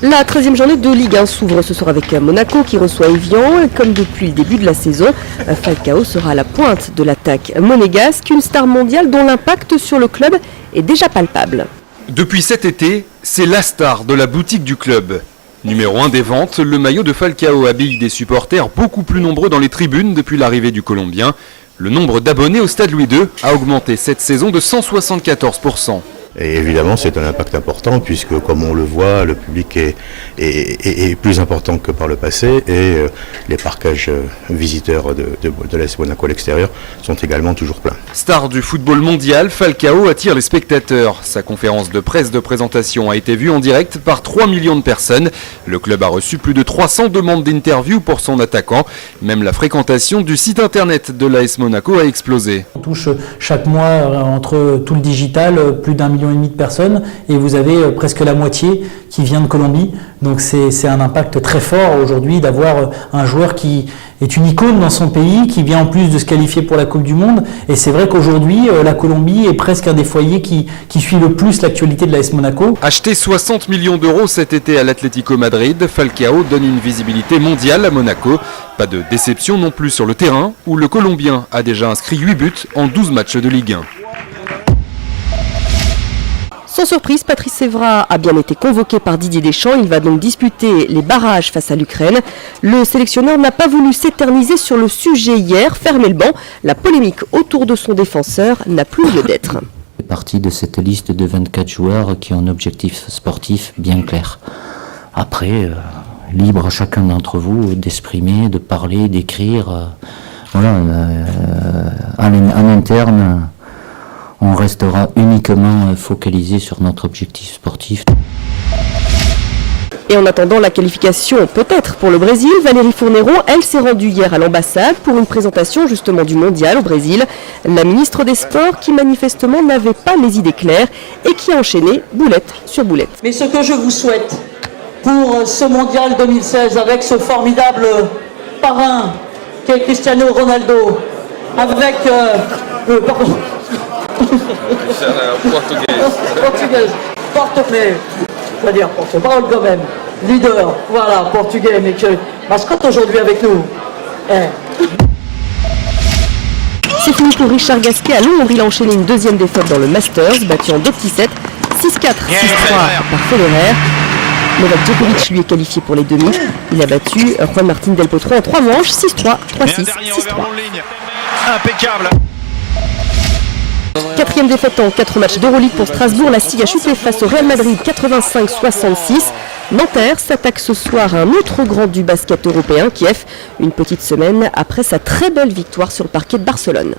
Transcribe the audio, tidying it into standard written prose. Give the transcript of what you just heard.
La 13e journée de Ligue 1 s'ouvre ce soir avec Monaco qui reçoit Evian. Comme depuis le début de la saison, Falcao sera à la pointe de l'attaque monégasque, une star mondiale dont l'impact sur le club est déjà palpable. Depuis cet été, c'est la star de la boutique du club. Numéro 1 des ventes, le maillot de Falcao habille des supporters beaucoup plus nombreux dans les tribunes depuis l'arrivée du Colombien. Le nombre d'abonnés au Stade Louis II a augmenté cette saison de 174%. Et évidemment, c'est un impact important puisque, comme on le voit, le public est plus important que par le passé et les parcages visiteurs de l'AS Monaco à l'extérieur sont également toujours pleins. Star du football mondial, Falcao attire les spectateurs. Sa conférence de presse de présentation a été vue en direct par 3 millions de personnes. Le club a reçu plus de 300 demandes d'interview pour son attaquant. Même la fréquentation du site internet de l'AS Monaco a explosé. On touche chaque mois entre tout le digital plus d'1,5 million de personnes et vous avez presque la moitié qui vient de Colombie. Donc c'est un impact très fort aujourd'hui d'avoir un joueur qui est une icône dans son pays, qui vient en plus de se qualifier pour la Coupe du Monde. Et c'est vrai qu'aujourd'hui, la Colombie est presque un des foyers qui suit le plus l'actualité de l'AS Monaco. Acheté 60 millions d'euros cet été à l'Atlético Madrid, Falcao donne une visibilité mondiale à Monaco. Pas de déception non plus sur le terrain, où le Colombien a déjà inscrit 8 buts en 12 matchs de Ligue 1. Sans surprise, Patrice Evra a bien été convoqué par Didier Deschamps. Il va donc disputer les barrages face à l'Ukraine. Le sélectionneur n'a pas voulu s'éterniser sur le sujet hier. Fermer le banc, la polémique autour de son défenseur n'a plus lieu d'être. C'est partie de cette liste de 24 joueurs qui ont un objectif sportif bien clair. Après, libre à chacun d'entre vous d'exprimer, de parler, d'écrire. En interne, on restera uniquement focalisé sur notre objectif sportif. Et en attendant la qualification peut-être pour le Brésil, Valérie Fourneron, elle s'est rendue hier à l'ambassade pour une présentation justement du mondial au Brésil. La ministre des Sports qui manifestement n'avait pas les idées claires et qui a enchaîné boulette sur boulette. Mais ce que je vous souhaite pour ce mondial 2016 avec ce formidable parrain qu'est Cristiano Ronaldo, avec portugais, c'est-à-dire porte-parole quand même, leader, voilà, portugais, mais que mascotte aujourd'hui avec nous. C'est fini pour Richard Gasquet à Londres. Il a enchaîné une deuxième défaite dans le Masters, battu en 2 petits sets, 6-4, 6-3 par Federer. Novak Djokovic lui est qualifié pour les demi. Il a battu Juan Martín del Potro en 3 manches, 6-3, 3-6, 6-3. Impeccable. Quatrième défaite en 4 matchs d'Euroleague pour Strasbourg. La SIG a chuté face au Real Madrid 85-66. Nanterre s'attaque ce soir à un autre grand du basket européen, Kiev, une petite semaine après sa très belle victoire sur le parquet de Barcelone.